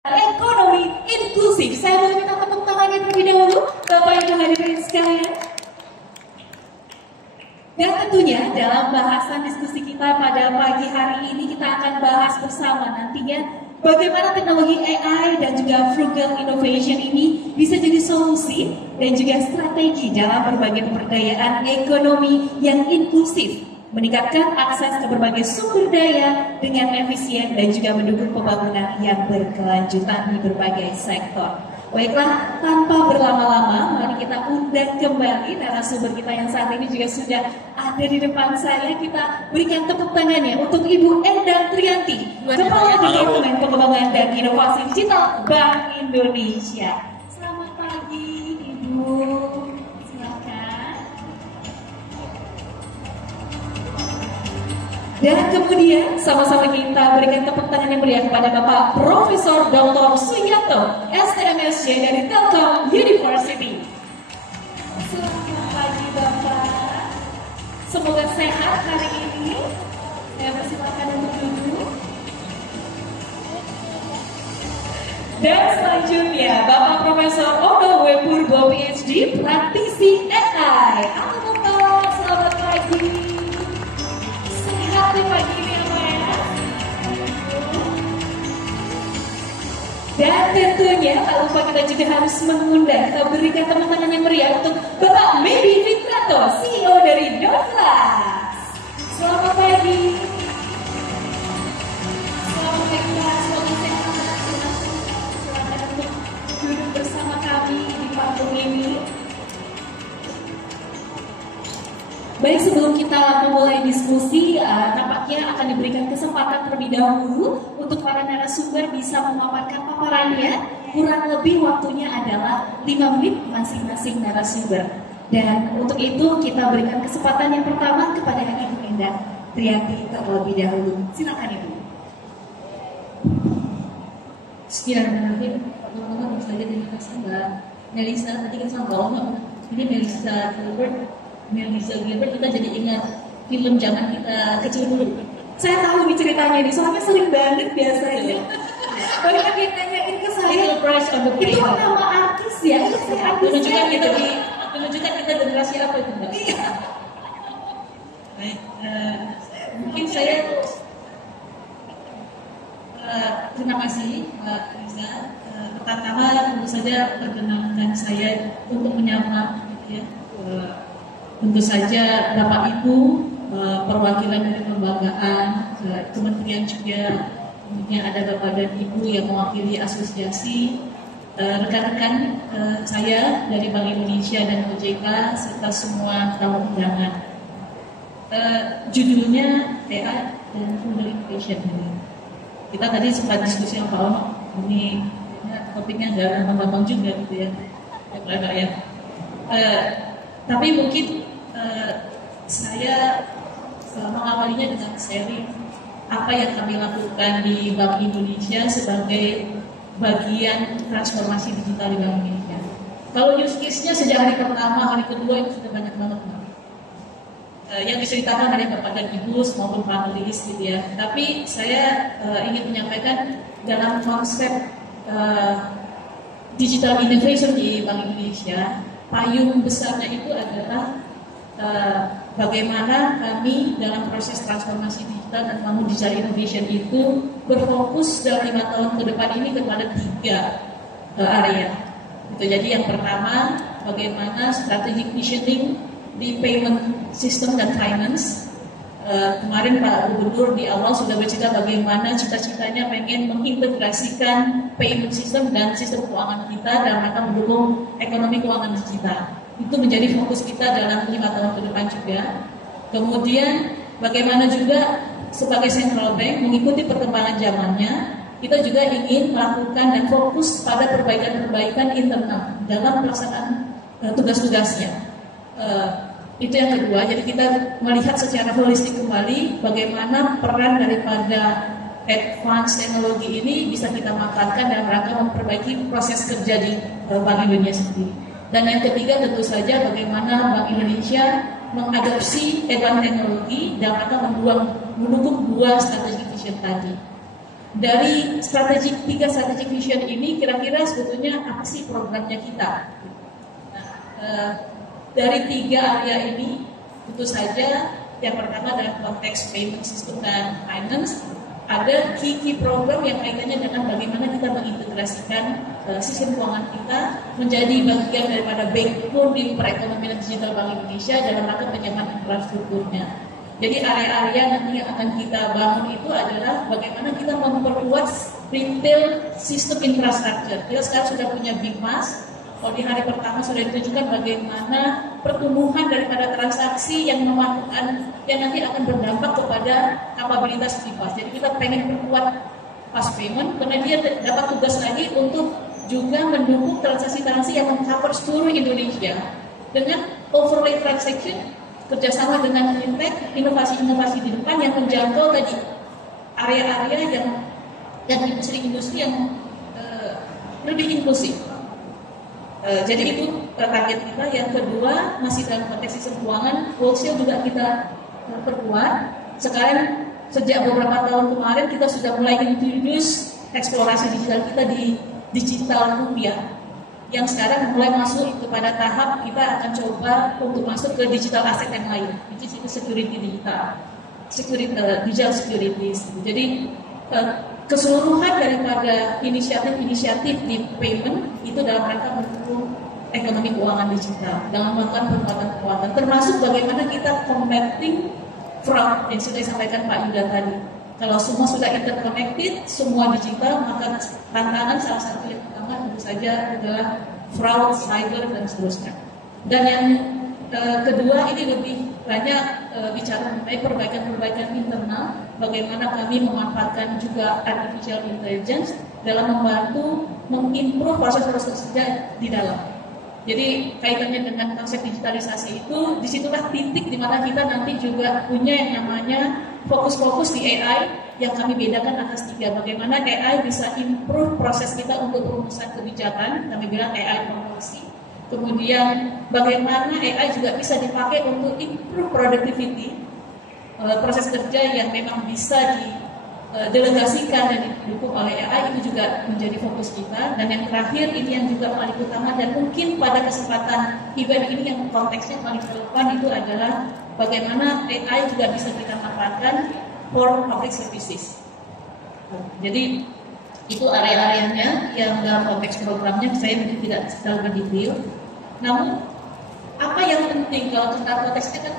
Ekonomi inklusif. Saya boleh minta tepuk tangannya terlebih dahulu, Bapak Ibu hadirin sekalian. Dan tentunya dalam bahasan diskusi kita pada pagi hari ini kita akan bahas bersama nantinya bagaimana teknologi AI dan juga frugal innovation ini bisa jadi solusi dan juga strategi dalam berbagai pemberdayaan ekonomi yang inklusif, meningkatkan akses ke berbagai sumber daya dengan efisien dan juga mendukung pembangunan yang berkelanjutan di berbagai sektor. Baiklah, tanpa berlama-lama, mari kita undang kembali narasumber kita yang saat ini juga sudah ada di depan saya. Kita berikan tepuk tangannya untuk Ibu Endang Triyanti, Kepala Departemen Pengembangan dan Inovasi Digital Bank Indonesia. Selamat pagi, Ibu. Dan kemudian sama-sama kita berikan tepuk tangan yang meriah kepada Bapak Profesor Dr. Suyanto, STMSC dari Telkom University. Selamat pagi Bapak. Semoga sehat hari ini. Saya persilakan untuk duduk. Dan selanjutnya Bapak Profesor Ono W. Purbo PhD, praktisi AI. Halo Bapak, selamat pagi. Pagi ini apa ya? Dan tentunya tak lupa kita juga harus mengundang, kita berikan tepuk tangan yang meriah untuk Bapak Medi Fitrato, CEO dari Dotlas. Selamat pagi. Selamat pagi Pak, semoga sehat. Silakan untuk duduk bersama kami di panggung ini. Baik, sebelum kita memulai diskusi, nampaknya akan diberikan kesempatan terlebih dahulu untuk para narasumber bisa memaparkan paparannya. Kurang lebih waktunya adalah 5 menit masing-masing narasumber. Dan untuk itu kita berikan kesempatan yang pertama kepada Ibu Endang Triyanti terlebih dahulu. Silakan Ibu. Bismillahirrahmanirrahim. Pertama-tama tentu saja terima kasih Mbak Melissa. Tadi kan sama Mbak ini Melissa Gilbert, kita jadi ingat film zaman kita kecil dulu. Saya tahu nih ceritanya nih, soalnya sering banget biasanya. Banyak yang nanyain ke saya. Itu nama artis ya? Menunjukkan kita generasi apa itu Mbak? Iya. Baik, mungkin saya terima kasih Mbak Melissa. Pertama tentu saja perkenalkan saya untuk menyapa ya. Tentu saja Bapak Ibu, perwakilan dari pembanggaan, kementerian juga, kemudian ada Bapak dan Ibu yang mewakili asosiasi, rekan-rekan saya dari Bank Indonesia dan OJK, serta semua tamu undangan. Judulnya AI dan Frugal Innovation. Kita tadi sempat diskusi sama Pak Ono, ini topiknya agak gampang juga gitu ya, ya. Tapi mungkin saya mengawalinya dengan sharing apa yang kami lakukan di Bank Indonesia sebagai bagian transformasi digital di Bank Indonesia. Kalau use case-nya sejak hari pertama, hari kedua itu sudah banyak banget. Yang diceritakan dari Bapak dan Ibu maupun panelis gitu ya. Tapi saya ingin menyampaikan dalam konsep digital innovation di Bank Indonesia, payung besarnya itu adalah bagaimana kami dalam proses transformasi digital dan bangun digital innovation itu berfokus dalam 5 tahun ke depan ini kepada 3 area. Itu jadi yang pertama, bagaimana strategic visioning di payment system dan finance. Kemarin Pak Gubernur di awal sudah bercerita bagaimana cita-citanya pengen mengintegrasikan payment system dan sistem keuangan kita dalam rangka mendukung ekonomi keuangan digital. Itu menjadi fokus kita dalam 5 tahun ke depan juga. Kemudian bagaimana juga sebagai central bank mengikuti perkembangan zamannya, kita juga ingin melakukan dan fokus pada perbaikan-perbaikan internal dalam pelaksanaan tugas-tugasnya. Itu yang kedua, jadi kita melihat secara holistik kembali bagaimana peran daripada advance teknologi ini bisa kita manfaatkan dalam rangka memperbaiki proses kerja di Bank Indonesia sendiri. Dan yang ketiga tentu saja bagaimana Bank Indonesia mengadopsi advance teknologi dalam rangka mendukung 2 strategi vision tadi. dari tiga strategic vision ini kira-kira sebetulnya apa sih programnya kita? Nah, dari tiga area ini tentu saja yang pertama dalam konteks payment system dan finance ada key program yang kaitannya dengan bagaimana kita mengintegrasikan sistem keuangan kita menjadi bagian daripada backbone di perekonomian digital Bank Indonesia dalam rangka penyiapan infrastrukturnya. Jadi area-area nanti yang akan kita bangun itu adalah bagaimana kita memperkuat retail sistem infrastruktur. Kita sekarang sudah punya BIMAS. Kalau di hari pertama sudah ditunjukkan bagaimana pertumbuhan daripada transaksi yang memanfaatkan yang nanti akan berdampak kepada kapabilitas BIMAS. Jadi kita pengen perkuat fast payment karena dia dapat tugas lagi untuk juga mendukung transaksi-transaksi yang mengcover seluruh Indonesia dengan overlay transaction kerjasama dengan fintech, inovasi-inovasi di depan yang menjangkau tadi area-area dan industri-industri yang lebih inklusif. Jadi itu target kita. Yang kedua masih dalam konteks sistem keuangan, wholesale juga kita perkuat. Sekarang sejak beberapa tahun kemarin kita sudah mulai introduce eksplorasi digital kita di digital rupiah, yang sekarang mulai masuk kepada tahap kita akan coba untuk masuk ke digital aset yang lain, which is security digital, digital securities. Jadi keseluruhan daripada inisiatif-inisiatif di payment itu dalam rangka mendukung ekonomi keuangan digital dalam melakukan penguatan-penguatan, termasuk bagaimana kita combating fraud yang sudah disampaikan Pak Yuda tadi. Kalau semua sudah interconnected, semua digital, maka tantangan salah satu yang pertama tentu saja adalah fraud, cyber, dan seterusnya. Dan yang kedua ini lebih banyak bicara mengenai perbaikan-perbaikan internal, bagaimana kami memanfaatkan juga artificial intelligence dalam membantu mengimprove proses-proses kerja di dalam. Jadi kaitannya dengan konsep digitalisasi itu, disitulah titik di mana kita nanti juga punya yang namanya fokus-fokus di AI yang kami bedakan atas tiga. Bagaimana AI bisa improve proses kita untuk perumusan kebijakan, kami bilang AI promosi. Kemudian bagaimana AI juga bisa dipakai untuk improve productivity, proses kerja yang memang bisa didelegasikan dan didukung oleh AI itu juga menjadi fokus kita. Dan yang terakhir ini yang juga paling utama dan mungkin pada kesempatan event ini yang konteksnya paling relevan itu adalah bagaimana AI juga bisa kita manfaatkan for public services. Jadi itu area-areanya yang dalam konteks programnya saya mungkin tidak terlalu detail. Namun apa yang penting kalau kita konteksnya kan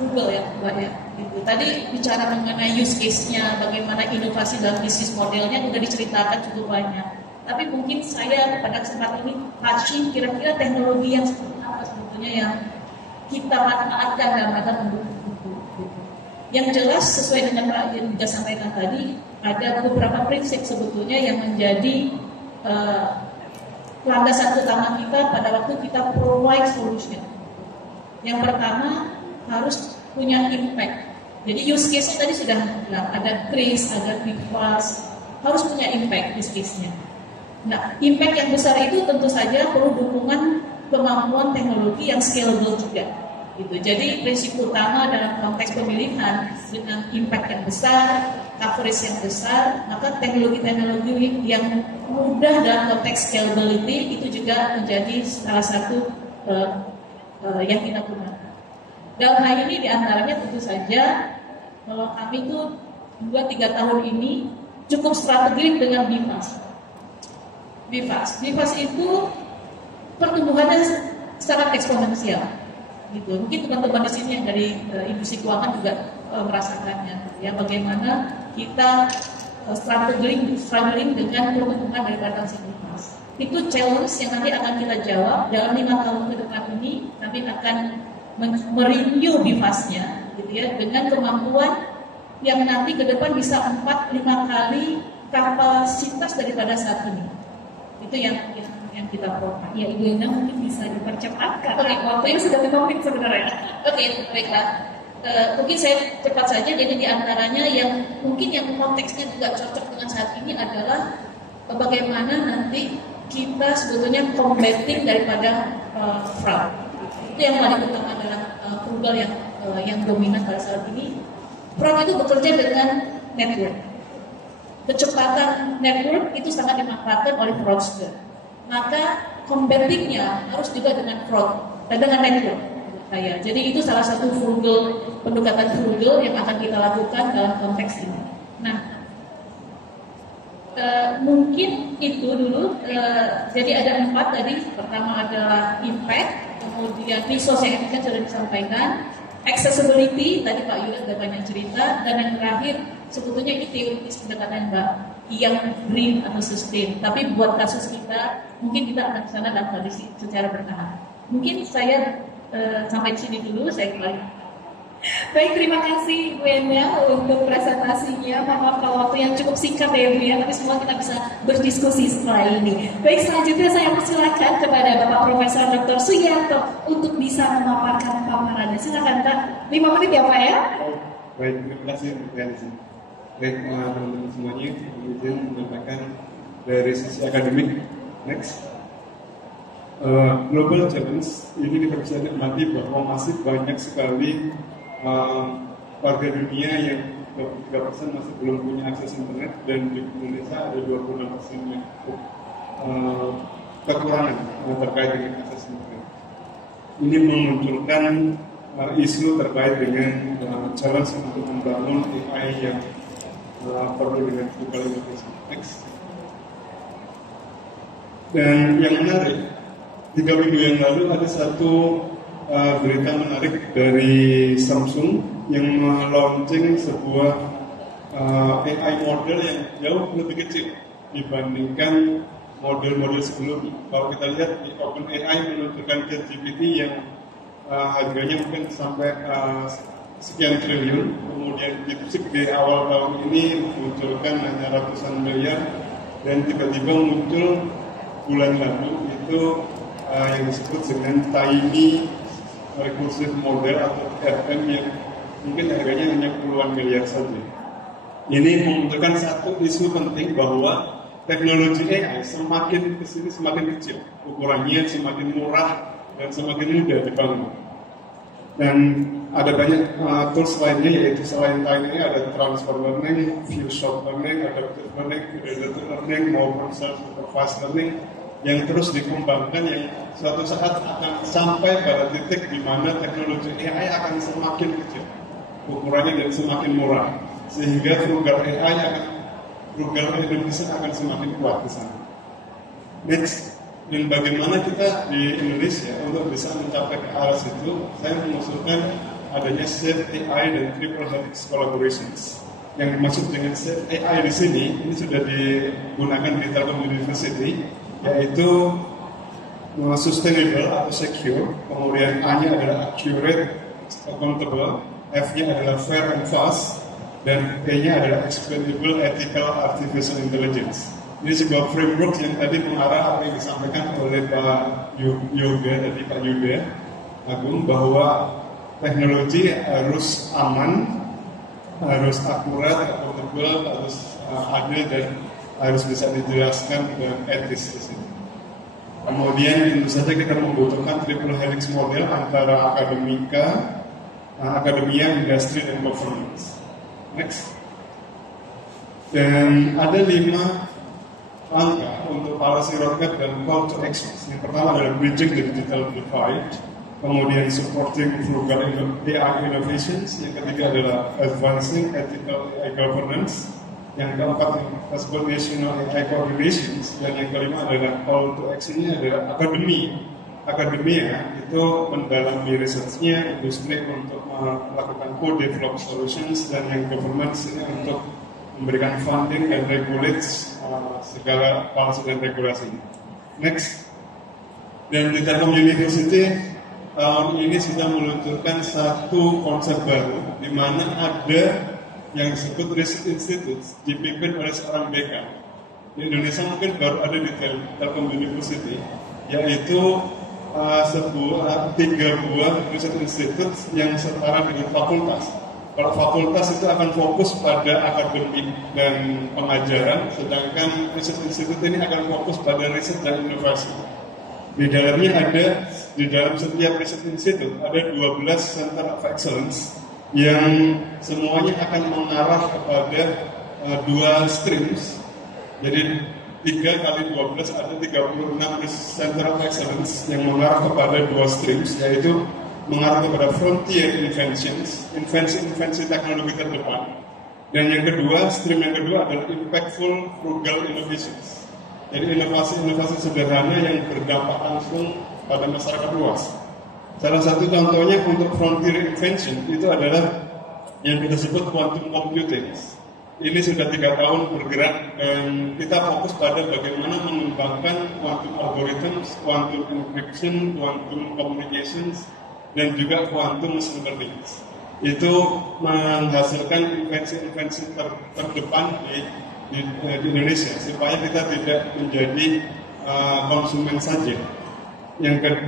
Google ya, Mbak ya. Gitu. Tadi bicara mengenai use case-nya, bagaimana inovasi dalam bisnis modelnya sudah diceritakan cukup banyak. Tapi mungkin saya pada kesempatan ini touching kira-kira teknologi yang seperti apa sebetulnya yang kita manfaatkan dalam rangka mendukung itu. Yang jelas sesuai dengan Pak yang sudah sampaikan tadi, ada beberapa prinsip sebetulnya yang menjadi landasan utama kita pada waktu kita provide solution. Yang pertama harus punya impact. Jadi use case-nya tadi sudah bilang, ada trace, ada quick fast, harus punya impact use case-nya. Nah, impact yang besar itu tentu saja perlu dukungan kemampuan teknologi yang scalable juga. Gitu. Jadi prinsip utama dalam konteks pemilihan dengan impact yang besar, coverage yang besar, maka teknologi-teknologi yang mudah dalam konteks scalability itu juga menjadi salah satu yang kita gunakan. Dalam hal ini diantaranya tentu saja kalau kami itu 2-3 tahun ini cukup strategis dengan BIMAS. BIMAS itu pertumbuhannya sangat eksponensial. Gitu. Mungkin teman-teman di sini yang dari industri keuangan juga merasakannya. Ya, bagaimana kita struggling dengan pertumbuhan daripada BIMAS. Itu challenge yang nanti akan kita jawab dalam 5 tahun ke depan ini. Kami akan merenew BIMAS-nya gitu ya, dengan kemampuan yang nanti ke depan bisa 4-5 kali kapasitas daripada saat ini. Itu yang kita provide. Ya, Ibu Enda mungkin bisa dipercepatkan. Oke, waktunya sudah 5 menit sebenarnya. Oke, baiklah. Mungkin saya cepat saja. Jadi diantaranya yang mungkin yang konteksnya juga cocok dengan saat ini adalah bagaimana nanti kita sebetulnya combating daripada fraud. Itu yang paling utama dalam Google yang dominan pada saat ini. Fraud itu bekerja dengan network. kecepatan network itu sangat dimanfaatkan oleh fraudster. Maka combatingnya harus juga dengan dengan network. Jadi itu salah satu pendekatan frugal yang akan kita lakukan dalam konteks ini. Nah, mungkin itu dulu. Jadi ada 4 tadi. Pertama adalah impact, kemudian resource yang efisien sudah disampaikan, accessibility tadi Pak Yuda sudah banyak cerita, dan yang terakhir sebetulnya ini teoritis pendekatan Mbak yang green atau sustain. Tapi buat kasus kita mungkin kita akan ke sana dalam kondisi secara bertahap. Mungkin saya sampai di sini dulu, saya kembali. Baik, terima kasih Bu Enda untuk presentasinya. Maaf kalau waktu yang cukup singkat ya Bu ya, tapi semua kita bisa berdiskusi setelah ini. Baik, selanjutnya saya persilakan kepada Bapak Profesor Dr. Suyanto untuk bisa memaparkan paparannya. Silakan Pak, 5 menit ya Pak ya. Baik, terima kasih Bu Enda. Baik, teman-teman semuanya, kemudian menyampaikan dari sisi akademik. Next. Global challenge ini kita bisa nikmati bahwa masih banyak sekali warga dunia yang 3% masih belum punya akses internet, dan di Indonesia ada 26% yang kekurangan terkait dengan akses internet. Ini memunculkan isu terkait dengan challenge untuk membangun AI yang perlu dengan global innovation. Next. Dan yang menarik, 3 minggu yang lalu ada satu berita menarik dari Samsung yang launching sebuah AI model yang jauh lebih kecil dibandingkan model-model sebelumnya. Kalau kita lihat di OpenAI meluncurkan ChatGPT yang harganya mungkin sampai sekian triliun, kemudian DeepSeek di awal tahun ini munculkan hanya ratusan miliar, dan tiba-tiba muncul bulan lalu itu yang disebut dengan Tiny Recursive Model atau RM yang mungkin harganya hanya puluhan miliar saja. Ini menunjukkan satu isu penting bahwa teknologi AI semakin kesini semakin kecil, ukurannya semakin murah dan semakin mudah dibangun. Dan ada banyak tools lainnya, yaitu selain Tiny ada transfer learning, few-shot learning, adaptive learning, predictive learning, maupun self-supervised learning yang terus dikembangkan, yang suatu saat akan sampai pada titik di mana teknologi AI akan semakin kecil ukurannya dan semakin murah, sehingga frugal Indonesia akan semakin kuat di sana. Next, dan bagaimana kita di Indonesia untuk bisa mencapai ke arah situ, saya mengusulkan adanya Safe AI dan Triple Helix Collaborations. Yang dimaksud dengan Safe AI di sini, ini sudah digunakan di Telkom University, yaitu sustainable atau secure, kemudian A-nya adalah accurate, accountable, F-nya adalah fair and fast, dan P-nya adalah expandable ethical artificial intelligence. Ini sebuah framework yang tadi mengarah apa yang disampaikan oleh Pak Yuda Agung, bahwa teknologi harus aman, harus akurat, accountable, harus adil, dan harus bisa dijelaskan dengan etis di sini. Kemudian tentu saja kita membutuhkan triple helix model antara akademia, industri, dan governance. Next. Dan ada 5 angka untuk policy roadmap dan call to action. Yang pertama adalah bridging the digital divide, kemudian supporting frugal AI innovations, yang ketiga adalah advancing ethical AI governance, yang keempat kita sebut national AI coordinations, dan yang kelima adalah call to action-nya adalah akademia itu mendalami research-nya, industri untuk melakukan co-develop solutions, dan yang governance ini untuk memberikan funding dan regulate segala policy dan regulasi. Next. Dan di Telkom University tahun ini sudah meluncurkan satu konsep baru, di mana ada yang disebut Research Institute dipimpin oleh seorang dekan. Di Indonesia mungkin baru ada di Telkom University, yaitu 3 buah Research Institute yang setara dengan fakultas. Kalau fakultas itu akan fokus pada akademik dan pengajaran, sedangkan Research Institute ini akan fokus pada riset dan inovasi. Di dalam setiap Research Institute ada 12 Center of Excellence yang semuanya akan mengarah kepada dua streams. Jadi 3 kali 12 ada 36 Center of Excellence yang mengarah kepada dua streams, yaitu mengarah kepada frontier inventions, invensi teknologi terdepan. Dan yang kedua, stream yang kedua adalah impactful frugal innovations. Jadi inovasi-inovasi sederhana yang berdampak langsung pada masyarakat luas. Salah satu contohnya untuk frontier invention itu adalah yang kita sebut quantum computing. Ini sudah 3 tahun bergerak dan kita fokus pada bagaimana mengembangkan quantum algorithms, quantum encryption, quantum communications, dan juga quantum machine learning. Itu menghasilkan invensi-invensi terdepan di Indonesia supaya kita tidak menjadi konsumen saja. Yang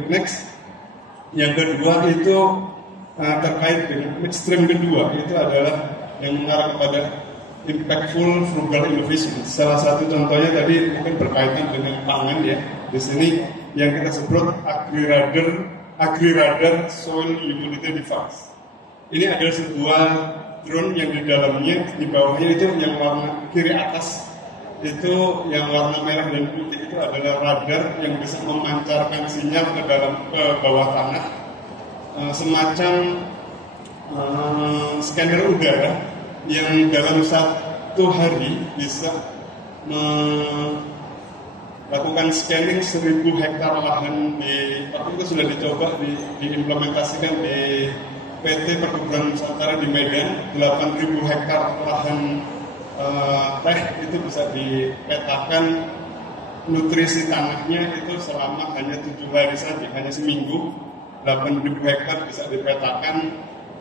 kedua itu terkait dengan ekstrem kedua, itu adalah yang mengarah kepada impactful frugal innovation. Salah satu contohnya tadi mungkin berkaitan dengan pangan ya. Di sini yang kita sebut AgriRadar Soil Humidity Device. Ini adalah sebuah drone yang di dalamnya, di bawahnya itu yang warna kiri atas itu yang warna merah dan putih itu adalah radar yang bisa memancarkan sinyal ke bawah tanah, semacam scanner udara yang dalam 1 hari bisa melakukan scanning 1000 hektar lahan waktu itu sudah dicoba diimplementasikan di PT Perkebunan Nusantara di Medan. 8.000 hektar lahan teh itu bisa dipetakan nutrisi tanahnya itu selama hanya 7 hari saja, hanya seminggu. 8.000 hektar bisa dipetakan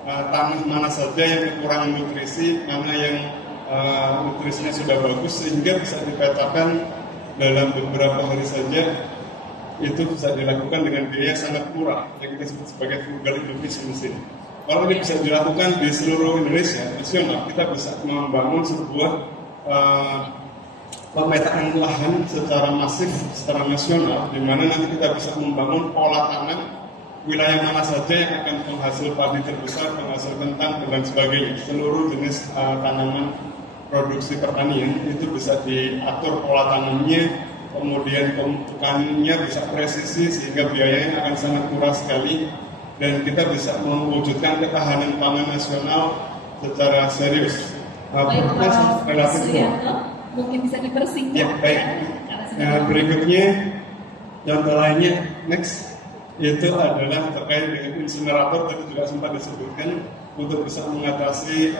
tanah mana saja yang kekurangan nutrisi, mana yang nutrisinya sudah bagus, sehingga bisa dipetakan dalam beberapa hari saja. Itu bisa dilakukan dengan biaya sangat murah yang kita sebut sebagai frugal innovation mesin. Kalau ini bisa dilakukan di seluruh Indonesia nasional, kita bisa membangun sebuah pemetaan lahan secara masif, secara nasional, di mana nanti kita bisa membangun pola tanam wilayah mana saja yang akan penghasil padi terbesar, penghasil kentang, dan sebagainya. Seluruh jenis tanaman produksi pertanian itu bisa diatur pola tanamnya, kemudian pemupukannya bisa presisi sehingga biayanya akan sangat murah sekali. Dan kita bisa mewujudkan ketahanan pangan nasional secara serius. Relatif mungkin bisa dipersingkat. Ya, baik. Berikutnya, contoh lainnya, next, itu adalah terkait dengan insinerator, tadi juga sempat disebutkan, untuk bisa mengatasi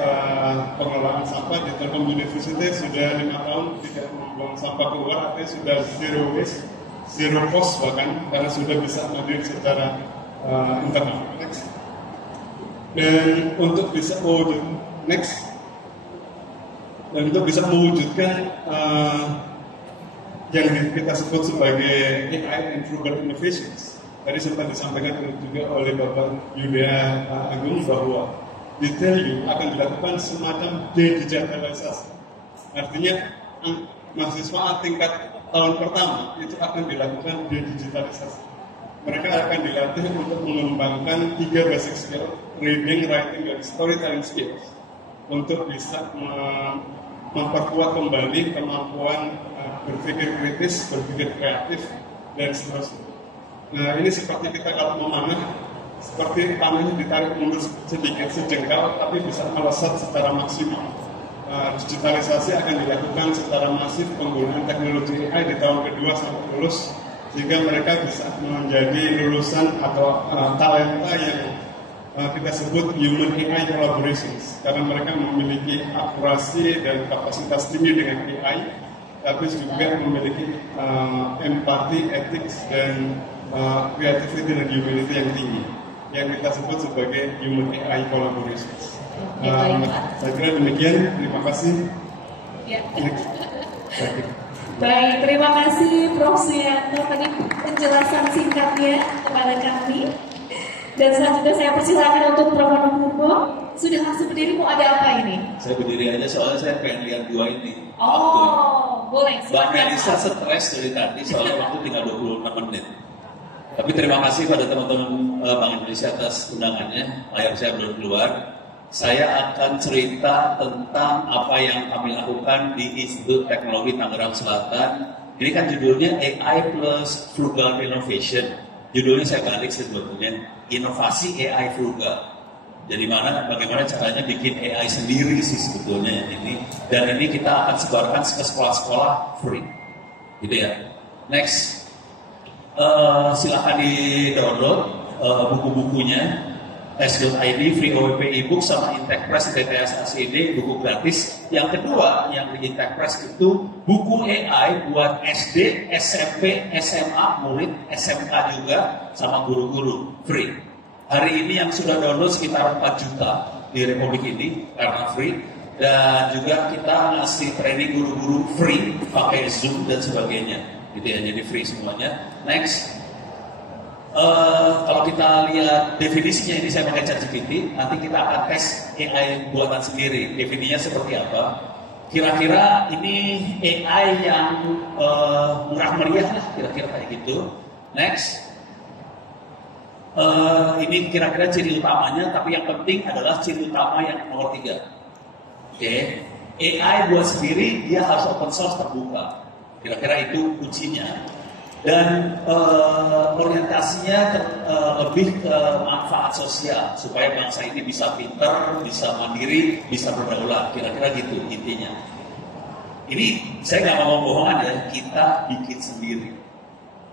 pengelolaan sampah. Di Telkom University sudah 5 tahun tidak membuang sampah keluar, artinya sudah zero waste, zero cost bahkan, karena sudah bisa mandiri secara internal. Next. Dan untuk bisa mewujudkan yang kita sebut sebagai AI and frugal innovations, tadi sempat disampaikan juga oleh Bapak Yuda Agung bahwa detail akan dilakukan semacam dedigitalisasi. Artinya mahasiswa tingkat tahun pertama itu akan dilakukan dedigitalisasi. Mereka akan dilatih untuk mengembangkan 3 basic skill, reading, writing, dan storytelling skills, untuk bisa memperkuat kembali kemampuan berpikir kritis, berpikir kreatif, dan seterusnya. Nah, ini seperti kita kalau memanah, seperti tanahnya ditarik mundur sedikit sejengkal, tapi bisa melesat secara maksimal. Digitalisasi akan dilakukan secara masif penggunaan teknologi AI di tahun kedua sampai lulus, sehingga mereka bisa menjadi lulusan atau talenta yang kita sebut human AI collaborations, karena mereka memiliki akurasi dan kapasitas tinggi dengan AI, tapi juga memiliki empati, ethics, dan creativity dan humility yang tinggi, yang kita sebut sebagai human AI collaborations. Saya kira demikian, terima kasih. Ya. Baik, terima kasih Prof. Suyanto tadi penjelasan singkatnya kepada kami. Dan selanjutnya saya persilakan untuk Prof. Purbo. Sudah langsung berdiri, mau ada apa ini? Saya berdiri aja soalnya saya pengen lihat 2 ini. Oh, boleh. Mbak Melisa stres dari tadi soalnya waktu tinggal 26 menit. Tapi terima kasih pada teman-teman Bank Indonesia atas undangannya. Layar saya belum keluar. saya akan cerita tentang apa yang kami lakukan di Institut Teknologi Tangerang Selatan. Ini kan judulnya AI plus Frugal Innovation. Judulnya saya balik sebetulnya, inovasi AI frugal. Jadi bagaimana caranya bikin AI sendiri sih sebetulnya ini. Dan ini kita akan sebarkan ke sekolah-sekolah free. Gitu ya. Next. Silahkan di-download buku-bukunya. S.id, Free OWP ebook sama Intek Press TTS ACD, buku gratis. Yang kedua, yang di Intek Press itu buku AI buat SD, SMP, SMA, murid, SMK juga, sama guru-guru, free. Hari ini yang sudah download sekitar 4 juta di Republik ini, karena free. Dan juga kita ngasih training guru-guru free, pakai Zoom dan sebagainya. Gitu ya, jadi free semuanya. Next. Kalau kita lihat definisinya, ini saya pakai ChatGPT, nanti kita akan tes AI buatan sendiri. Definisinya seperti apa? Kira-kira ini AI yang murah meriah lah, kira-kira kayak gitu. Next. Ini kira-kira ciri utamanya, tapi yang penting adalah ciri utama yang nomor 3. Oke. AI buat sendiri, dia harus open source terbuka. Kira-kira itu kuncinya. Dan orientasinya lebih ke manfaat sosial supaya bangsa ini bisa pintar, bisa mandiri, bisa berdaulat, kira-kira gitu intinya. Ini saya nggak mau bohongan ya, kita bikin sendiri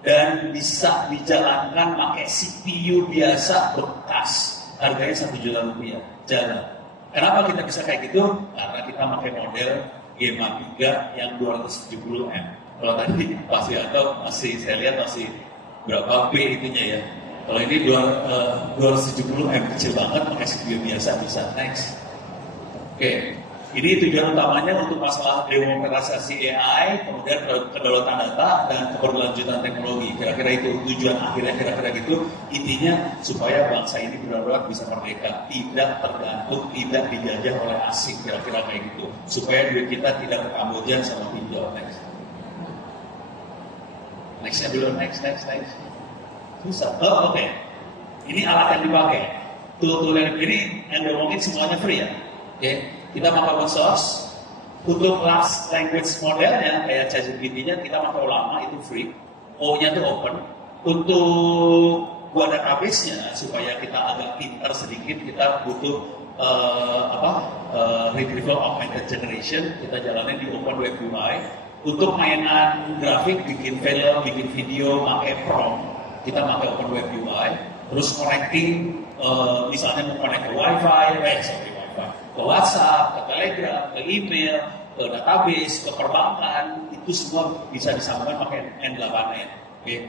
dan bisa dijalankan pakai CPU biasa bekas, harganya 1 juta rupiah. Jalan. Kenapa kita bisa kayak gitu? Karena kita pakai model G-M 3 yang 270M. Kalau tadi Pak Suyanto saya lihat masih berapa B itunya ya. Kalau ini 270M kecil banget, pakai CPU biasa bisa. Next. Oke. Ini tujuan utamanya untuk masalah demokratisasi AI, kemudian kedaulatan data dan keberlanjutan teknologi. Kira-kira itu tujuan akhirnya, kira-kira gitu. Intinya supaya bangsa ini benar-benar bisa merdeka, tidak tergantung, tidak dijajah oleh asing, kira-kira kayak gitu. Supaya duit kita tidak ke Kamboja sama pinjol. Next. Nextnya dulu, next. Susah. Oke. Ini alat yang dipakai. Tool ini yang diomongin semuanya free ya. Oke. Kita pakai open source. Untuk large language modelnya kayak ChatGPT-nya kita pakai lama itu free. O-nya itu open. Untuk buat database-nya supaya kita agak pintar sedikit, kita butuh retrieval augmented generation. Kita jalanin di Open Web UI. Untuk mainan grafik, bikin film, bikin video, pakai prompt, kita pakai Open Web UI. Terus connecting, misalnya mau connect ke Wi-Fi, ke WhatsApp, ke Telegram, ke email, ke database, ke perbankan, itu semua bisa disambungkan pakai N8N. Okay.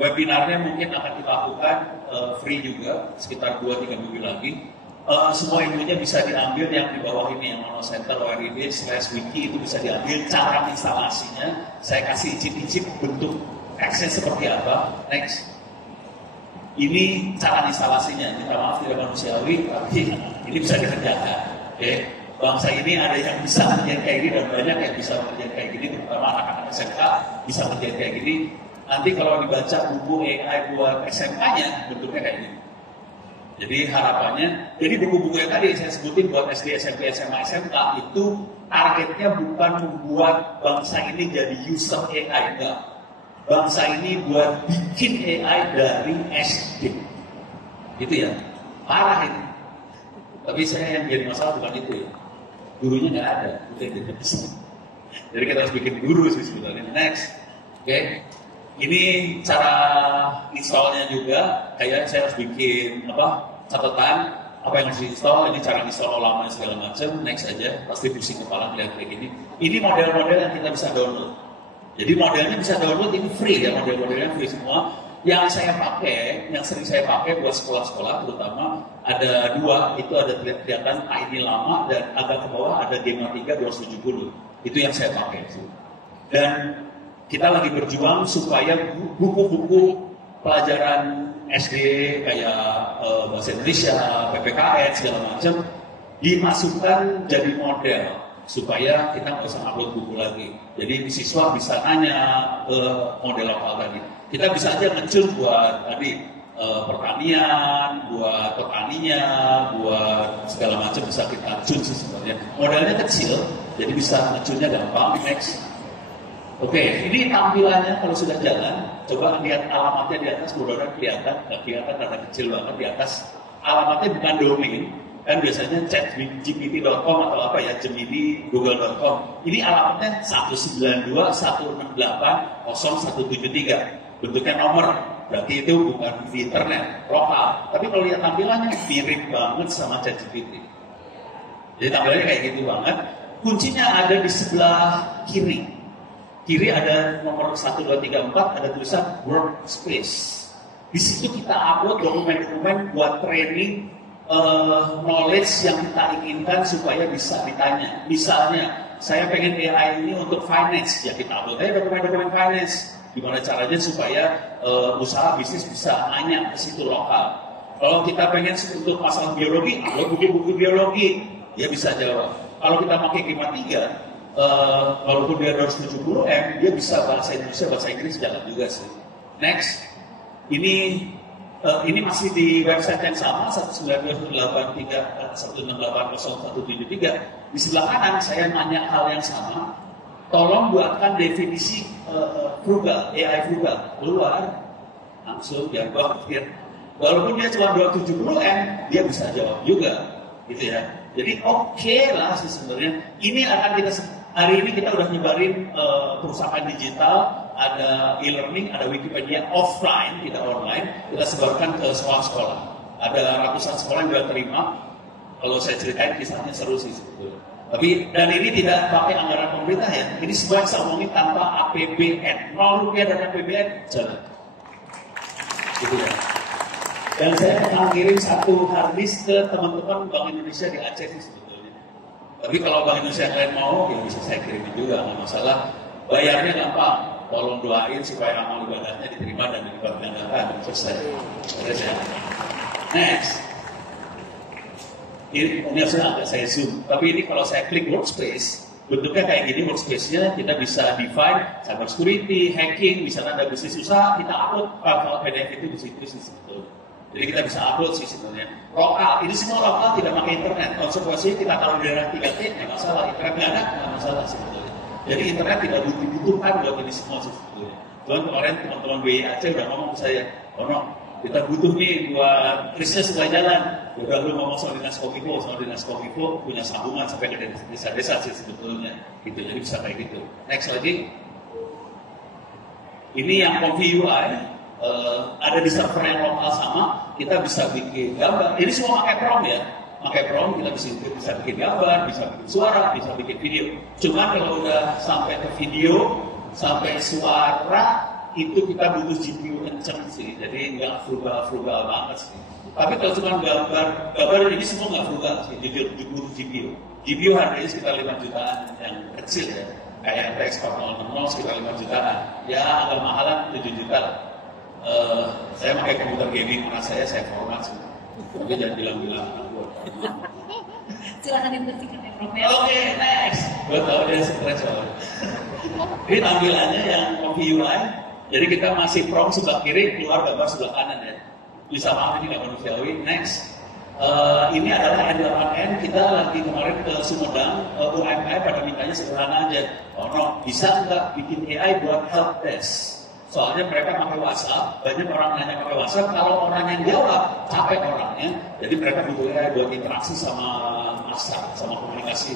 Webinarnya mungkin akan dilakukan free juga, sekitar 2-3 minggu lagi. Semua ilmunya bisa diambil yang di bawah ini, yang monocenter.org/wiki itu bisa diambil cara instalasinya. Saya kasih icip-icip bentuk teksnya seperti apa. Next. Ini cara instalasinya. Minta maaf tidak manusiawi, tapi ini bisa dikerjakan. Okay. Bangsa ini ada yang bisa mengerjakan kayak gini dan banyak yang bisa mengerjakan kayak gini, terutama anak-anak SMK bisa mengerjakan kayak gini. Nanti kalau dibaca buku AI buat SMK-nya bentuknya kayak gini. Jadi harapannya, jadi buku-buku yang tadi saya sebutin buat SD, SMP, SMA, SMK itu targetnya bukan membuat bangsa ini jadi user AI, enggak. Bangsa ini buat bikin AI dari SD. Gitu ya, parah ini. Tapi saya yang jadi masalah bukan itu ya. Gurunya nggak ada, jadi kita harus bikin guru sih sebenarnya. Next, oke. Ini cara installnya juga, kayak saya harus bikin catatan apa yang harus diinstal, ini cara install lama segala macam. Next aja, pasti pusing kepala melihat kayak gini. Ini model-model yang kita bisa download. Jadi modelnya bisa download, ini free ya, model-modelnya free semua. Yang saya pakai, yang sering saya pakai buat sekolah-sekolah terutama ada 2, itu ada kelihatan ini lama dan agak ke bawah ada G-M 3 270. Itu yang saya pakai. Dan kita lagi berjuang supaya buku-buku pelajaran SD kayak bahasa Indonesia, PPKN segala macam dimasukkan jadi model supaya kita nggak usah upload buku lagi. Jadi siswa bisa nanya ke model lokal tadi. Kita bisa aja ngecun buat tadi pertanian, buat petaninya, buat segala macam bisa kita tune sih sebenarnya. Modalnya kecil, jadi bisa ngecunnya gampang. Next. Oke, ini tampilannya kalau sudah jalan, coba lihat alamatnya di atas, mudah-mudahan kelihatan, nggak kelihatan karena kecil banget di atas. Alamatnya bukan domain, kan biasanya chatgpt.com atau apa ya, Gemini, google.com. Ini alamatnya 192.168.0.173. Bentuknya nomor, berarti itu bukan di internet, lokal. Tapi kalau lihat tampilannya, mirip banget sama ChatGPT. Jadi tampilannya kayak gitu banget. Kuncinya ada di sebelah kiri. Kiri ada nomor 1, 2, 3, 4, ada tulisan workspace. Di situ kita upload dokumen-dokumen buat training knowledge yang kita inginkan supaya bisa ditanya. Misalnya, saya pengen AI ini untuk finance, ya kita upload aja dokumen-dokumen finance. Gimana caranya supaya usaha bisnis bisa nanya ke situ lokal. Kalau kita pengen untuk masalah biologi, upload buku-buku biologi, dia bisa jawab. Kalau kita pakai Gema 3, walaupun dia 270M, dia bisa bahasa Indonesia, bahasa Inggris jalan juga sih. Next, ini masih di website yang sama 192.168.0.173. Di sebelah kanan saya nanya hal yang sama. Tolong buatkan definisi frugal, AI frugal keluar langsung biar gua pikir. Walaupun dia cuma 270M, dia bisa jawab juga, gitu ya. Jadi oke lah sih sebenarnya. Ini akan kita hari ini kita udah nyebarin perusahaan digital, ada e-learning, ada Wikipedia offline, kita online, kita sebarkan ke sekolah-sekolah. Ada ratusan sekolah yang sudah terima. Kalau saya ceritain kisahnya seru sih sebetulnya. Tapi dan ini tidak pakai anggaran pemerintah ya. Ini semua yang saya omongin tanpa APBN. 0 rupiah dari APBN jalan. Gitu ya. Dan saya akan kirim 1 harddisk ke teman-teman Bank Indonesia di Aceh sih sebetulnya. Tapi kalau Bank Indonesia yang lain mau, ya bisa saya kirimin juga, nggak masalah. Bayarnya gampang. Tolong doain supaya amal ibadahnya diterima dan dilipat gandakan. Selesai. Selesai. Next. Ini harusnya agak saya zoom. Tapi ini kalau saya klik workspace, bentuknya kayak gini workspace-nya, kita bisa define cyber security, hacking, misalnya ada bisnis usaha, kita upload file-file PDF itu di situ sih sebetulnya. Jadi kita bisa upload sih sebenarnya. Lokal, ini semua lokal tidak pakai internet. Konsekuensinya kita taruh di daerah 3T, nggak masalah. Internet nggak ada, nggak masalah sebetulnya. Jadi internet tidak dibutuhkan buat ini semua sih sebetulnya. Cuman kemarin teman-teman BI Aceh udah ngomong ke saya, kita butuh nih buat krisnya supaya jalan. Udah lu ngomong sama dinas Kominfo punya sambungan sampai ke desa-desa sih sebetulnya. Gitu, jadi bisa kayak gitu. Next lagi. Ini yang Confi UI. Ada di server yang lokal sama, kita bisa bikin gambar. Ini semua pakai prompt ya. Pakai prompt kita bisa bikin gambar, bisa bikin suara, bisa bikin video. Cuma kalau udah sampai ke video, sampai suara, itu kita butuh GPU kenceng sih. Jadi nggak frugal banget sih. Tapi kalau cuma gambar ini semua nggak frugal sih. Jujur butuh GPU. GPU harganya sekitar 5 jutaan yang kecil ya. Kayak RTX 4060 sekitar 5 jutaan. Ya agak mahalan 7 juta lah. Saya pakai komputer gaming anak saya format sih. Tapi jangan bilang-bilang anak gue. Silahkan dibersihkan ya Prof. Oke, next. Gue tau dia stres soalnya. Ini tampilannya yang Confi UI. Jadi kita masih prompt sebelah kiri, keluar gambar sebelah kanan ya. Bisa paham ini nggak manusiawi. Next. Ini adalah N8N. Kita lagi kemarin ke Sumedang, UMKM pada mintanya sederhana aja. Bisa nggak bikin AI buat help desk? Soalnya mereka pakai WhatsApp, banyak orang nanya pakai WhatsApp, kalau orang yang jawab, capek orangnya. Jadi mereka butuh AI buat interaksi sama masa, sama komunikasi,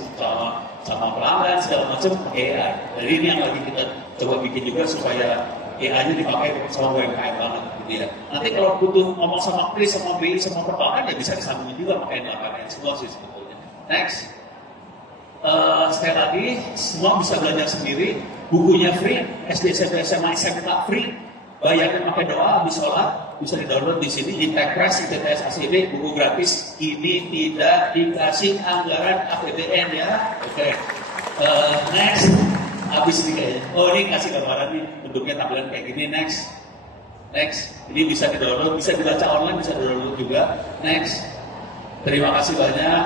sama pelanggan, segala macam AI. Jadi ini yang lagi kita coba bikin juga supaya AI-nya dipakai sama UMKM banget gitu ya. Nanti kalau butuh ngomong sama Kris, sama BI, sama perbankan ya bisa disambungin juga pakai N8N semua sih sebetulnya. Next. Sekali lagi, semua bisa belajar sendiri. Bukunya free, SD, SMP, SMA, SMK free. Bayarnya pakai doa, habis sholat, bisa di-download di sini. Integras, ITTS, ACD, buku gratis. Ini tidak dikasih anggaran APBN ya. Oke. Next. Habis ini kayaknya. Oh ini kasih gambaran nih. Bentuknya tampilan kayak gini. Next. Ini bisa di-download, bisa dibaca online, bisa di-download juga. Next. Terima kasih banyak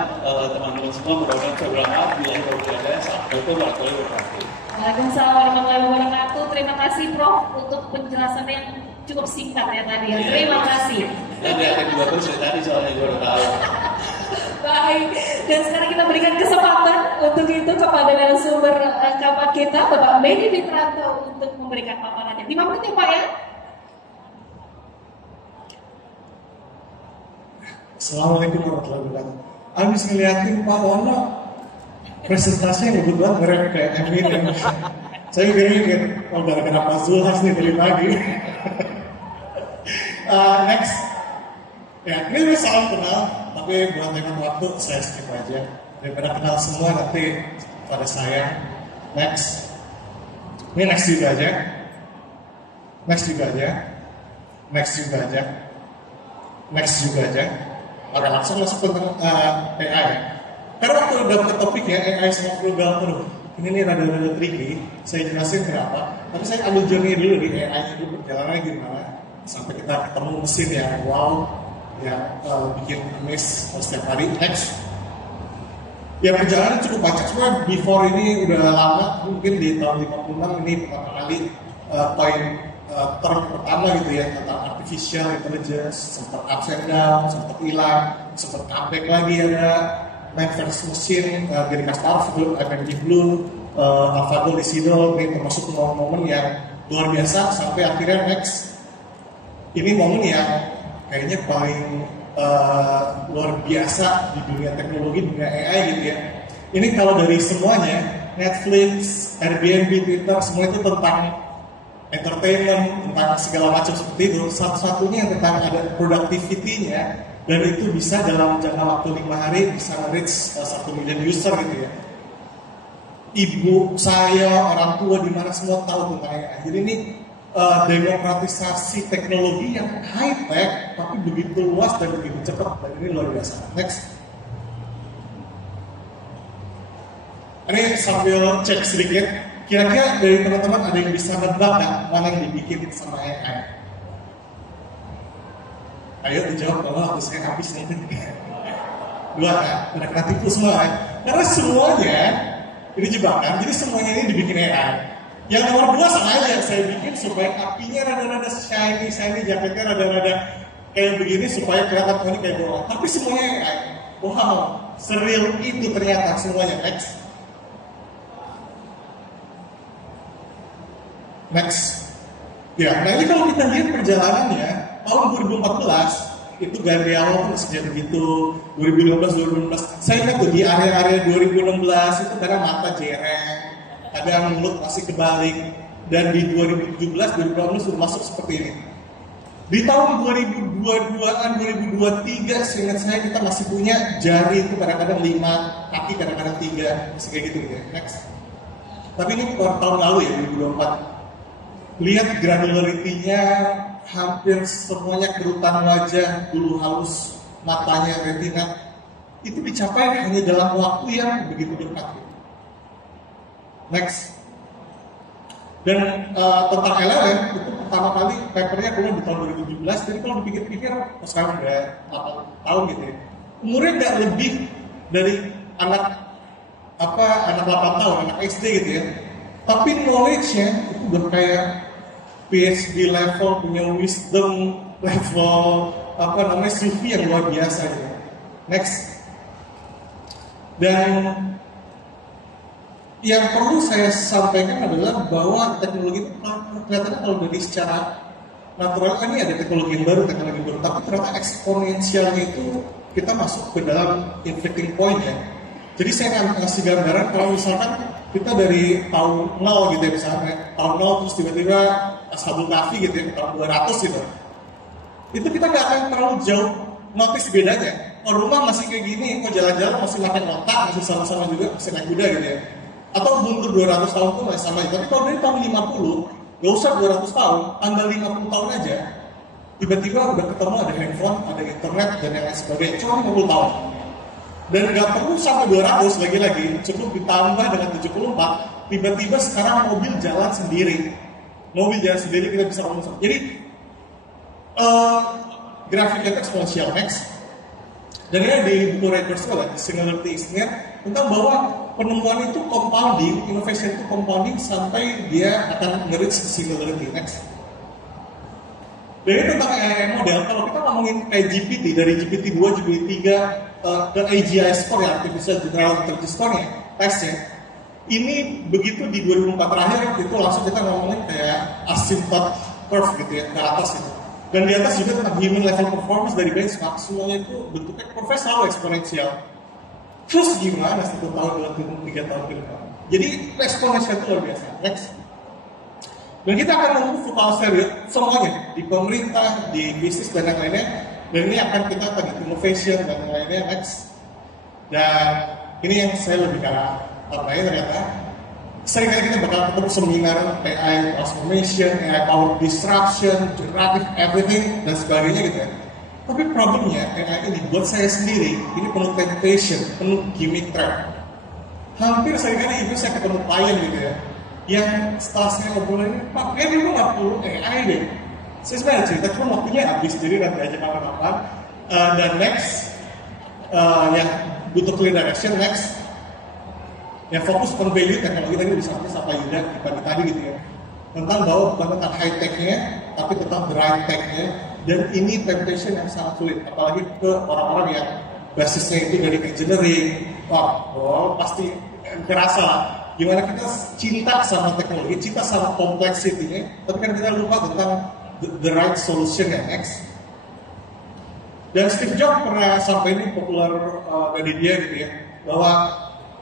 teman-teman semua. Mudah-mudahan saya berangkat. Bila ada. Assalamualaikum warahmatullahi wabarakatuh. Waalaikumsalam warahmatullahi wabarakatuh. Terima kasih Prof untuk penjelasan yang cukup singkat ya tadi ya. Terima kasih. Dan lihatin juga terus dari tadi soalnya gue udah tahu. Baik, dan sekarang kita berikan kesempatan untuk itu kepada narasumber kawan kita, Bapak Benny Fitranto untuk memberikan paparannya. 5 menit ya Pak ya. Assalamualaikum warahmatullahi wabarakatuh. Habis ngeliatin Pak Wono presentasinya ngebut banget ngerem kayak Eminem. Saya mikir, oh gara-gara Pak Zulhas nih dari pagi. Next, ya ini salam kenal, tapi buat dengan waktu saya skip aja. Daripada kenal semua nanti pada saya. Next, ini next juga aja. Next juga aja. Next juga aja. Next juga aja. Oke, langsung masuk ke AI. Karena waktu udah ke topik ya, AI sama frugal, ini nih rada-rada tricky. Saya jelasin kenapa. Tapi saya ambil journey dulu di AI itu perjalanannya gimana. Sampai kita ketemu mesin yang wow, yang bikin amaze setiap hari. Next. Ya perjalanan cukup banyak. Cuma before ini udah lama, mungkin di tahun 56 ini pertama kali poin term pertama gitu ya tentang artificial intelligence, sempat ups and down, sempat hilang, sempat comeback lagi ada main versus mesin dari Kasparov, MMG Blue, AlphaGo, Lisidol, ini termasuk momen-momen yang luar biasa sampai akhirnya next ini momen yang kayaknya paling luar biasa di dunia teknologi, dunia AI gitu ya. Ini kalau dari semuanya Netflix, Airbnb, Twitter, semua itu tentang entertainment, tentang segala macam seperti itu. Satu-satunya yang tentang ada productivity-nya, dan itu bisa dalam jangka waktu 5 hari bisa reach 1 million user gitu ya. Ibu saya, orang tua di mana semua tahu tentang AI. Jadi ini demokratisasi teknologi yang high tech tapi begitu luas dan begitu cepat, dan ini luar biasa. Next. Ini sambil cek sedikit. Kira-kira dari teman-teman ada yang bisa nebak nggak mana yang dibikin sama AI? Ayo dijawab kalau waktu saya habis nih. 2 kan? Udah kena tipu semua kan? Karena semuanya ini jebakan, jadi semuanya ini dibikin AI. Yang nomor 2 sama aja, saya bikin supaya apinya rada-rada shiny, jaketnya rada-rada kayak begini supaya kelihatan ini kayak bohong. Tapi semuanya AI. Wow, seril itu ternyata semuanya. Next. Ya, nah ini kalau kita lihat perjalanannya, tahun 2014 itu ganti awal tuh sejak begitu, 2015. Saya lihat tuh di area-area 2016 itu karena mata jereng, kadang mulut masih kebalik, dan di 2017, 2018 sudah masuk seperti ini. Di tahun 2022an, 2023, seingat saya kita masih punya jari itu kadang-kadang 5, kaki kadang-kadang 3, masih kayak gitu ya. Next. Tapi ini tahun lalu ya, 2024. Lihat granularity-nya, hampir semuanya kerutan wajah, bulu halus, matanya, retina, itu dicapai hanya dalam waktu yang begitu dekat. Next. Dan tentang LLM, itu pertama kali papernya keluar di tahun 2017, jadi kalau dipikir-pikir, sekarang udah 8 tahun gitu ya. Umurnya nggak lebih dari anak 8 tahun, anak SD gitu ya. Tapi knowledge-nya itu udah kayak PhD level, punya wisdom level, Sufi yang luar biasa gitu. Next. Dan yang perlu saya sampaikan adalah bahwa teknologi itu kelihatannya kalau dari secara natural ini ada teknologi yang baru, tapi ternyata eksponensialnya itu kita masuk ke dalam inflecting point ya. Jadi saya akan kasih gambaran kalau misalkan kita dari tahun 0 gitu ya, misalnya tahun 0 terus tiba-tiba Ashabul Kahfi gitu ya, tahun 200 gitu. Itu kita nggak akan terlalu jauh notice bedanya. Oh, rumah masih kayak gini, kok jalan-jalan masih makan otak, masih sama-sama juga, masih naik kuda gitu ya. Atau mundur 200 tahun pun masih sama. Tapi kalau dari tahun 50, nggak usah 200 tahun, tanggal 50 tahun aja, tiba-tiba udah ketemu ada handphone, ada internet, dan yang lain sebagainya. Cuma 50 tahun. Dan nggak perlu sampai 200 lagi-lagi, cukup ditambah dengan 74, tiba-tiba sekarang mobil jalan sendiri. Mobil jalan sendiri kita bisa ngomong. Jadi grafiknya eksponensial. Next. Dan ini di buku Ray Kurzweil, Singularity is Near, tentang bahwa penemuan itu compounding, innovation itu compounding sampai dia akan nge-reach singularity. Next. Dan ini tentang AI model, kalau kita ngomongin kayak GPT, dari GPT-2, GPT-3, dan AGI score ya, Artificial General Intelligence score ya, tesnya, ini begitu di 2004 terakhir, itu langsung kita ngomongin kayak asymptote curve gitu ya, ke atas gitu. Dan di atas juga tentang human level performance dari benchmark, semuanya itu bentuknya kurvanya selalu eksponensial. Terus gimana 1 tahun, 2 tahun, 3 tahun ke depan? Jadi eksponensial itu luar biasa. Next. Dan kita akan membuka fukal serius semuanya, di pemerintah, di bisnis dan yang lainnya. Dan ini akan kita tadi innovation dan yang lainnya. Next. Dan ini yang saya lebih ke arah ternyata. Seringkali kita bakal ketemu seminar AI transformation, AI power disruption, generative everything, dan sebagainya gitu ya. Tapi problemnya AI ini buat saya sendiri, ini penuh temptation, penuh gimmick trap. Hampir seringkali itu saya ketemu klien gitu ya, yang setelah saya ngobrol ini, Pak, kayaknya dulu nggak perlu AI deh. Saya sebenarnya cerita, cuma waktunya habis, jadi nanti aja kapan-kapan. Dan next, yang butuh clear direction, next. Yang fokus on value teknologi tadi disampaikan sama Yuda di tadi gitu ya, tentang bahwa bukan tentang high tech-nya tapi tentang the right tech-nya. Dan ini temptation yang sangat sulit, apalagi ke orang-orang yang basisnya itu dari engineering. Wah, pasti kerasa lah gimana kita cinta sama teknologi, cinta sama complexity-nya, tapi kan kita lupa tentang the right solution yang next. Dan Steve Jobs pernah sampai ini populer dari dia gitu ya, bahwa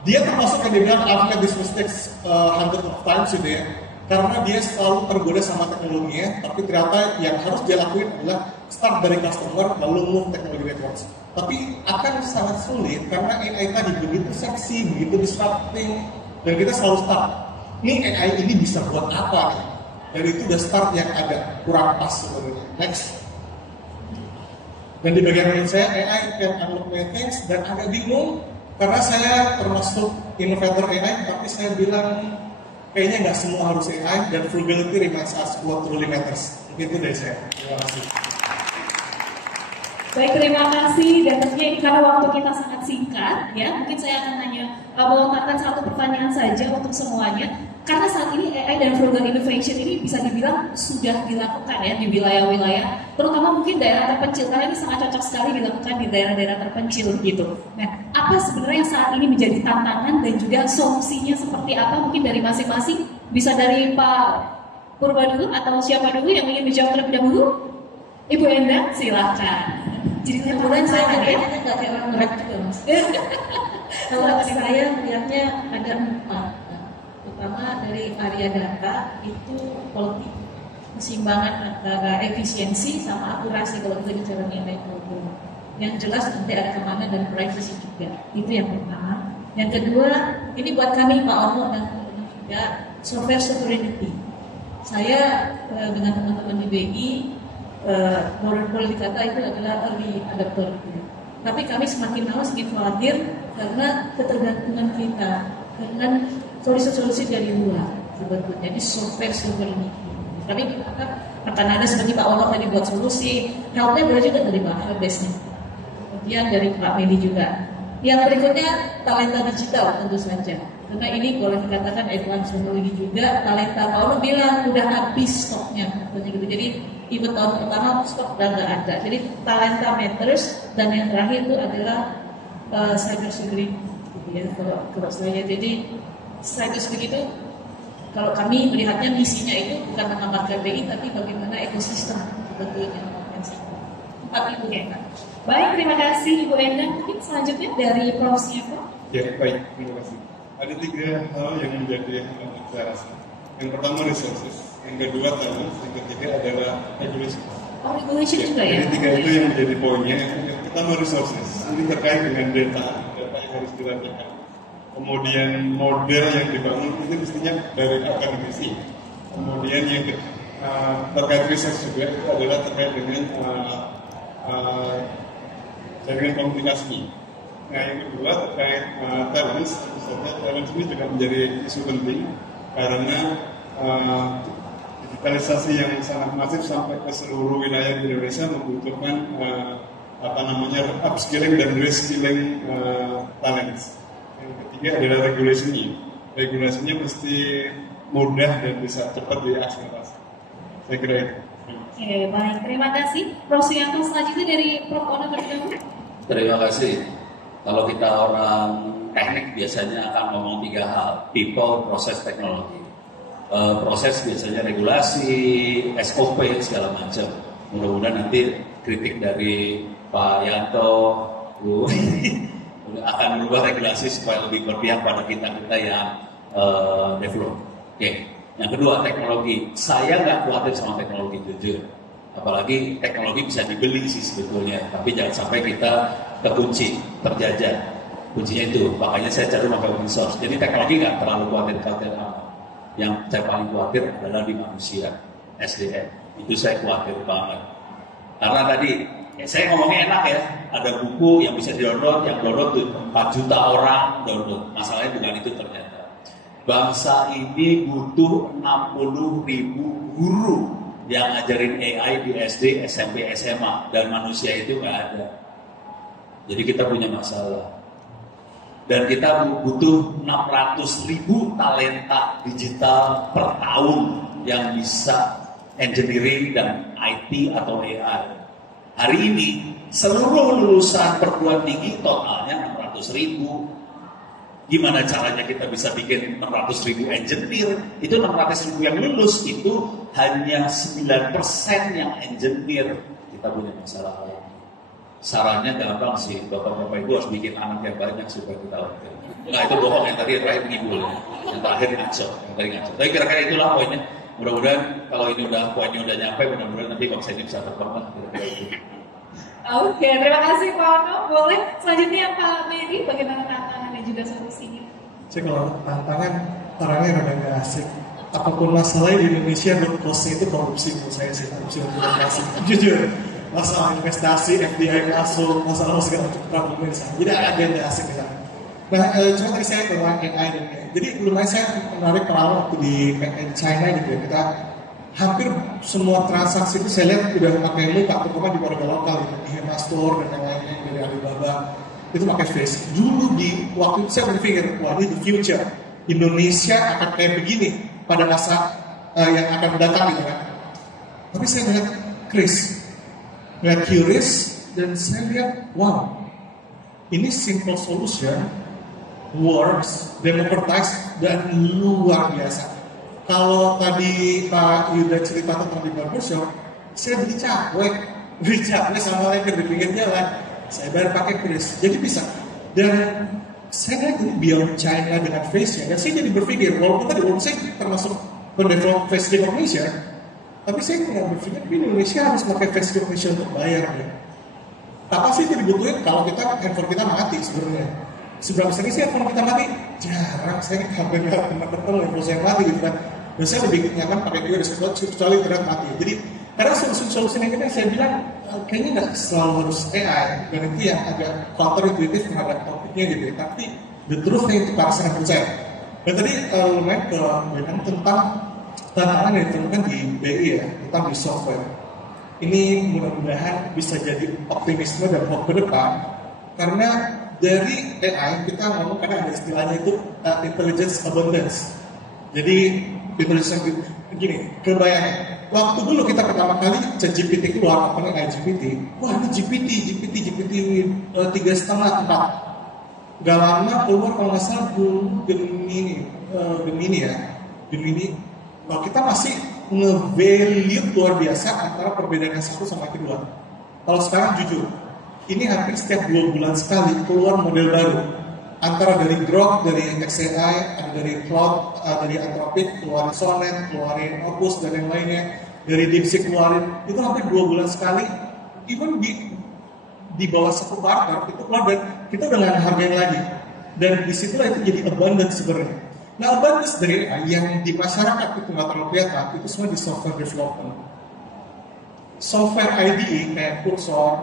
dia termasuk yang dibilang I've made this mistakes hundreds of times gitu ya, karena dia selalu tergoda sama teknologinya, tapi ternyata yang harus dia lakuin adalah start dari customer lalu move teknologi backwards. Tapi akan sangat sulit karena AI tadi begitu seksi, begitu disrupting, dan kita selalu start. Ini AI ini bisa buat apa nih? Dan itu udah start yang agak kurang pas sebenarnya. Next. Dan di bagian menurut saya AI can unlock many things, dan agak bingung karena saya termasuk innovator AI, tapi saya bilang kayaknya nggak semua harus AI, dan frugality remains as what truly matters. Itu dari saya. Terima kasih. Baik, terima kasih. Dan tentunya ini karena waktu kita sangat singkat, ya mungkin saya akan hanya melontarkan satu pertanyaan saja untuk semuanya. Karena saat ini AI dan frugal innovation ini bisa dibilang sudah dilakukan ya di wilayah-wilayah, terutama mungkin daerah terpencil, karena ini sangat cocok sekali dilakukan di daerah-daerah terpencil gitu. Nah, apa sebenarnya saat ini menjadi tantangan dan juga solusinya seperti apa? Mungkin dari masing-masing, bisa dari Pak Purba dulu atau siapa dulu yang ingin menjawab terlebih dahulu? Ibu Endang, silakan. Jadi kebetulan saya kayaknya nggak kayak orang rap juga mas. Kalau saya melihatnya ada 4. Pertama dari area data itu quality, keseimbangan antara efisiensi sama akurasi kalau kita bicara nilai program. Yang jelas nanti ada kemana dan privacy juga. Itu yang pertama. Yang kedua, ini buat kami Pak Ono dan teman-teman juga, software sovereignty. Saya dengan teman-teman di BI boleh dikata itu adalah early adopter. Tapi kami semakin lama semakin khawatir karena ketergantungan kita dengan solusi-solusi dari luar sebetulnya. Jadi software sovereignty. Kami akan ada seperti Pak Ono tadi buat solusi, helpnya boleh juga dari Pak Base-nya. Kemudian dari Pak Medi juga. Yang berikutnya talenta digital tentu saja. Karena ini boleh dikatakan advance teknologi juga. Talenta Pak Ono bilang udah habis stoknya. Gitu. Jadi even tahun pertama stok udah nggak ada. Jadi talenta matters, dan yang terakhir itu adalah cyber security. Gitu ya, kalau saya jadi cyber security itu kalau kami melihatnya misinya itu bukan menambahkan BI tapi bagaimana ekosistem sebetulnya. 4 itu ya. Baik, terima kasih Ibu Endang. Mungkin selanjutnya dari Prof. Siapa? Ya, baik, terima kasih. Ada 3 hal yang menjadi saya rasa. Yang pertama resources, yang kedua talent, yang ketiga adalah regulation. Oh, regulation juga ya? Jadi 3 itu yang menjadi poinnya. Yang pertama resources, ini terkait dengan data yang harus dilanjutkan. Kemudian model yang dibangun itu mestinya dari akademisi. Kemudian yang terkait research juga itu adalah terkait dengan jaringan komunikasi. Nah, yang kedua terkait talent, tentu saja talent ini juga menjadi isu penting karena digitalisasi yang sangat masif sampai ke seluruh wilayah di Indonesia membutuhkan upskilling dan reskilling talents. Yang ketiga adalah regulasinya. Regulasinya mesti mudah dan bisa cepat diakselerasi. Saya kira itu. Oke, baik. Terima kasih. Prof. Suyanto selanjutnya dari Prof. Ono tergabung. Terima kasih. Kalau kita orang teknik biasanya akan ngomong 3 hal: people, proses, teknologi. Proses biasanya regulasi, SOP, segala macam. Mudah-mudahan nanti kritik dari Pak Yanto akan merubah regulasi supaya lebih berpihak pada kita yang develop. Oke. Yang kedua, teknologi. Saya nggak khawatir sama teknologi, jujur. Apalagi teknologi bisa dibeli sih sebetulnya, tapi jangan sampai kita kekunci, terjajah. Kuncinya itu, makanya saya cari pakai open source. Jadi teknologi nggak terlalu khawatir apa. Yang saya paling khawatir adalah di manusia, SDM. Itu saya khawatir banget. Karena tadi, saya ngomongnya enak ya, ada buku yang bisa di-download, yang download 4 juta orang download. Masalahnya bukan itu ternyata. Bangsa ini butuh 60.000 guru yang ngajarin AI di SD, SMP, SMA. Dan manusia itu nggak ada. Jadi kita punya masalah. Dan kita butuh 600.000 talenta digital per tahun yang bisa engineering dan IT atau AI. Hari ini seluruh lulusan perguruan tinggi totalnya 600.000. Gimana caranya kita bisa bikin 600.000 engineer? Itu 600.000 yang lulus, itu hanya 9% yang engineer. Kita punya masalah lagi. Sarannya gampang sih, bapak-bapak ibu harus bikin anak yang banyak supaya kita oke. Nah itu bohong, yang tadi terakhir ngibul, yang terakhir ngaco, Tapi kira-kira itulah poinnya. Mudah-mudahan kalau ini poinnya udah nyampe, mudah-mudahan nanti bangsa ini bisa terbang. Oke, terima kasih Pak Ono. Boleh selanjutnya Pak Medi, bagaimana tantangan dan juga solusinya? Jadi kalau tantangan, orangnya rada gak asik. Apapun masalahnya di Indonesia, costnya itu korupsi menurut saya sih, korupsi birokrasi. Jujur, masalah investasi, FDI masuk, masalah segala macam problemnya sana. Jadi ada yang gak asik di sana. Nah, cuma tadi saya tentang AI dan AI. Jadi lumayan saya menarik pengalaman waktu di China gitu ya. Kita hampir semua transaksi itu saya lihat udah pakai muka, terutama di warga lokal gitu, di Hema Store dan yang lainnya dari Alibaba itu pakai face. Dulu di waktu itu saya berpikir, wah ini the future, Indonesia akan kayak begini pada masa yang akan datang gitu kan. Tapi saya melihat curious dan saya lihat, wow, ini simple solution, works, democratized dan luar biasa. Kalau tadi Pak Yuda cerita tentang di barbershop, saya beli cakwe sama leker di pinggir jalan, saya bayar pakai kris, jadi bisa. Dan saya lihat ini beyond China dengan face-nya, dan saya jadi berpikir, walaupun saya termasuk pendevelop face recognition, tapi saya tidak berpikir di Indonesia harus pakai face recognition untuk bayar. Ya. Apa sih yang dibutuhin kalau handphone kita mati sebenarnya? Seberapa sering sih handphone kita mati? Jarang, saya hampir nggak pernah ketemu handphone saya mati gitu kan. Dan saya lebih nyaman pakai QR kecuali internet mati. Jadi karena solusi yang kita saya bilang kayaknya nggak selalu harus AI, dan itu yang agak counterintuitif terhadap topiknya gitu. Tapi the truth itu para sangat percaya. Dan tadi lumayan tentang tantangan yang ditemukan di BI ya, tentang di software. Ini mudah-mudahan bisa jadi optimisme dan hope ke depan, karena dari AI kita ngomong karena ada istilahnya itu intelligence abundance. Jadi intelligence begini, kebayang waktu dulu kita pertama kali ChatGPT keluar, apa namanya GPT, wah ini GPT 3,5 4. Gak lama keluar kalau nggak salah Gemini. Kalau kita masih nge-value luar biasa antara perbedaan yang satu sama kedua. Kalau sekarang jujur, ini hampir setiap 2 bulan sekali keluar model baru. Antara dari Grok, dari XAI, ada dari Cloud, dari Anthropic, keluarin Sonnet, keluarin Opus, dan yang lainnya. Dari DeepSeek keluarin, itu hampir 2 bulan sekali. Even di bawah satu quarter, itu keluar dan kita udah nggak hargain lagi. Dan disitulah itu jadi abundance sebenarnya. Nah, abundance dari yang di masyarakat itu nggak terlalu kelihatan, itu semua di software development. Software IDE kayak Cursor,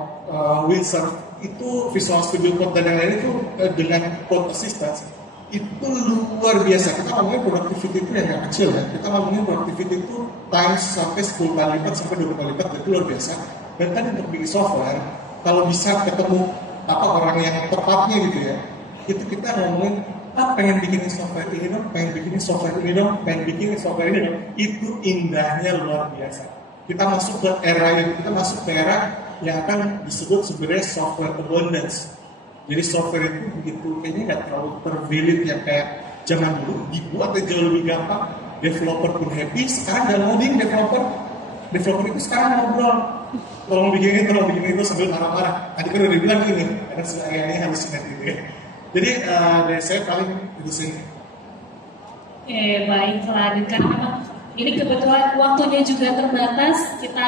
Windsurf, itu Visual Studio Code dan yang lain itu dengan code assistance itu luar biasa. Kita ngomongin productivity itu yang gak kecil ya. Kita ngomongin productivity itu times sampai 10 kali lipat sampai 20 kali lipat, itu luar biasa. Dan tadi untuk bikin software kalau bisa ketemu orang yang tepatnya gitu ya, itu kita ngomongin pengen bikinin software ini dong, pengen bikinin software ini dong, pengen bikinin software ini dong. Itu indahnya luar biasa. Kita masuk ke era ini, kita masuk ke era yang akan disebut sebenarnya software abundance. Jadi software itu begitu kayaknya nggak terlalu tervelit yang kayak zaman dulu, dibuatnya jauh lebih gampang. Developer pun happy. Sekarang nggak loading developer itu sekarang ngobrol, tolong bikin itu sambil marah-marah. Tadi kan udah dibilang ini, karena AI-nya halusinat gitu ya. Jadi dari saya paling itu sih. Baiklah, dan karena memang ini kebetulan waktunya juga terbatas, kita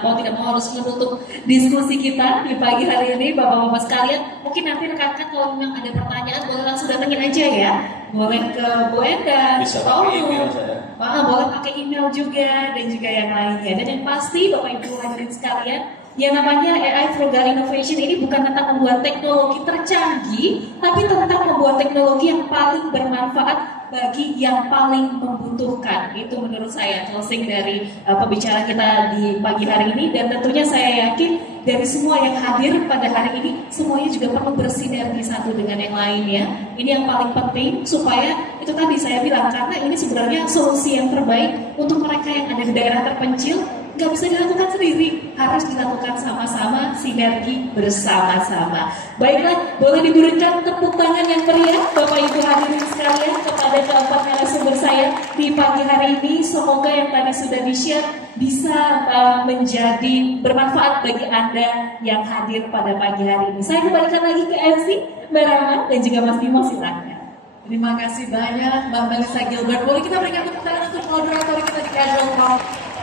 mau tidak mau harus menutup diskusi kita di pagi hari ini, Bapak-Bapak sekalian. Mungkin nanti rekan-rekan kalau memang ada pertanyaan boleh langsung datengin aja ya, boleh ke Bu Enda, bisa pakai email saya. Boleh pakai email juga dan juga yang lainnya. Dan yang pasti Bapak Ibu hadirin sekalian, yang namanya AI Frugal Innovation ini bukan tentang membuat teknologi tercanggih, tapi tentang membuat teknologi yang paling bermanfaat bagi yang paling membutuhkan. Itu menurut saya closing dari pembicaraan kita di pagi hari ini. Dan tentunya saya yakin dari semua yang hadir pada hari ini, semuanya juga perlu bersinergi satu dengan yang lainnya. Ini yang paling penting supaya itu tadi saya bilang, karena ini sebenarnya solusi yang terbaik untuk mereka yang ada di daerah terpencil. Nggak bisa dilakukan sendiri, harus dilakukan sama-sama, sinergi bersama-sama. Baiklah, boleh diberikan tepuk tangan yang meriah Bapak Ibu hadirin sekalian kepada keempat narasumber saya di pagi hari ini. Semoga yang tadi sudah di-share bisa menjadi bermanfaat bagi Anda yang hadir pada pagi hari ini. Saya kembalikan lagi ke MC Mbak Rama dan juga Mas Bimo, silakan. Terima kasih banyak Mbak Melissa Gilbert. Boleh kita berikan tepuk tangan untuk moderator kita di Casual Talk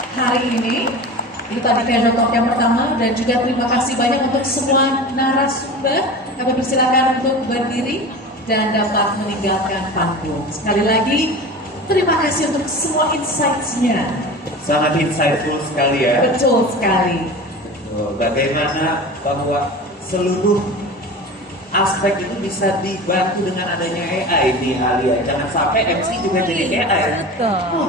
hari ini. Itu tadi Casual Talk yang pertama, dan juga terima kasih banyak untuk semua narasumber. Kami persilakan untuk berdiri dan dapat meninggalkan panggung. Sekali lagi, terima kasih untuk semua insights-nya. Sangat insightful sekali ya. Betul sekali. Bagaimana bahwa seluruh aspek itu bisa dibantu dengan adanya AI nih Alia. Jangan sampai MC juga jadi AI. Betul.